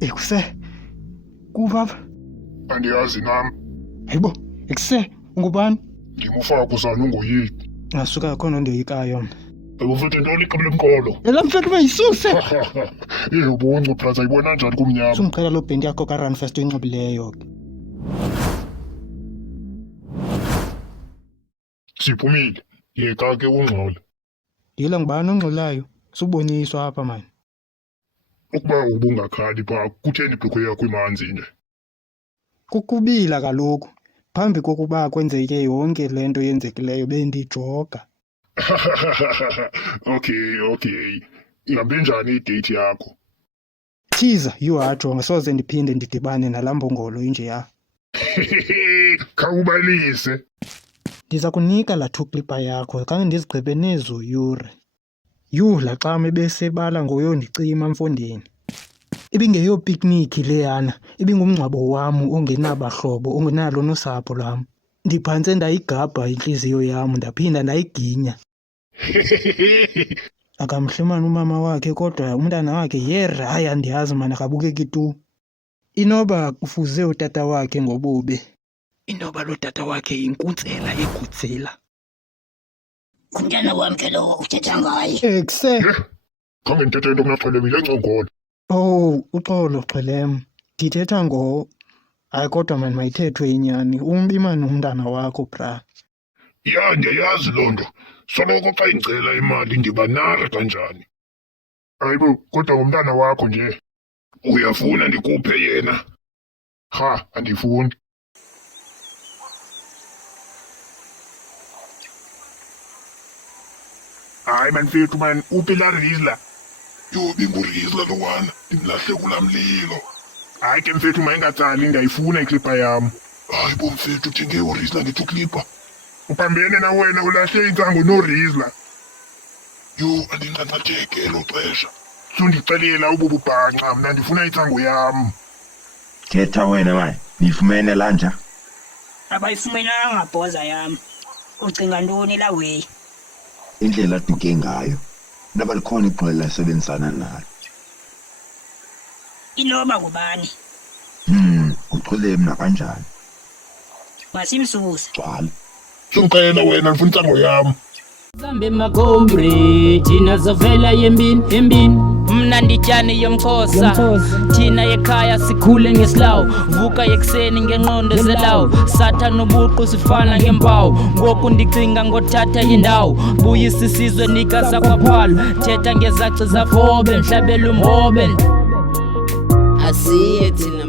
Ekuse. Kupapha? Andiyazi nami. Hayibo, ekuse ungubani? Ngimufaka uzana ungoyini. Ngasuka khona ndoyikayo mna. Ayufethu ntoni iqaba lemqolo. Ela mfethu bayisuse. Yebonke brother ayibona njani kumnyama. Sungiqela lo bhendi yakho ka-run first oyinxibileyo. Siphumile. Yeka ke ungxole. Yila ngubani ongxolayo? Suboniswa apha mani. Ukuba ubungakhali pha kutheni ibhukwe yakho imanzi nje. Kukubila kaloku. Phambi kokuba kwenzeke yonke le nto yenzekileyo bendijoga. Okay. Ihambe njani idate yakho? Thiza, yuhajo ngasoze ndiphinde ndidibane nalaa mbongolo injeya. Khawubalise. Ndiza kunika laa thukhlipa yakho kange ndizigqibe nezo yure. Laa xama ebesebala ngoyondicima mfondini. Ibingeyopiknikhi leyana, ibingumngcwabo wam ongenabahlobo, ongenalo nosapho lwam. Ndiphantse ndayigabha intliziyo yam, ndaphinda ndayiginya. Akamhlimana umama wakhe kodwa umntana wakhe hayi andiyazi mani akabukeki tu. Inoba kufuze utata wakhe ngobubi. Inoba lo tata wakhe yinkuntsela egutsela. Umntana wam ke lo uthetha ngaye. Ekuse. Khange ndithethe into kunaxhelebile encongolo. Oh, uxolo Xhwel-ham. Ndithetha hayi kodwa mani mayithethwe inyani. Umbi mani umntana wakho bra. Ya ndiyayazi loo nto. Soloko xa ingcela imali ndibanara kanjani. Hayibo, kodwa ngumntana wakho nje. Uyafuna ndikuphe yena? Andifuni. Hayi manifethu man, uphi la Rizla? Yo, binguRizla lo wana, ndimlahle kula mlilo. Hayi ke mfethu mayingatsali ndiyayifuna iklipa yam. Hayi bo mfethu uthenge uRizla ngithi uklipa. Uphambene na wena ulahle intsango noRizla. Yo, andinqanqatheke elo xesha. Sundixelela ubububhanqa mna ndifuna intsango yam. Thetha wena manje, niyifumene la nja? Abayifumenanga bhoza yam. Ucinga ntoni la wey? Indlela aduke ngayo. Naba likhona iqela lasebenzisana nalo. Inoba ngubani? Uxole mna kanjani? Masimsuse. Gcwala. Sungicela wena ndifuna intsango yam. Zambe magombre thina zavela yembini mna ndijani yomxhosa thina ekhaya sikhule ngesilawu vuka ekuseni ngenqondo zelawu satha nobuqu sifana ngempawu ngoku ndicinga ngothatha indawo buyisa isizwe nikaza kwaphalo thetha ngezaci zafobe mhlabela umhobe asiye thina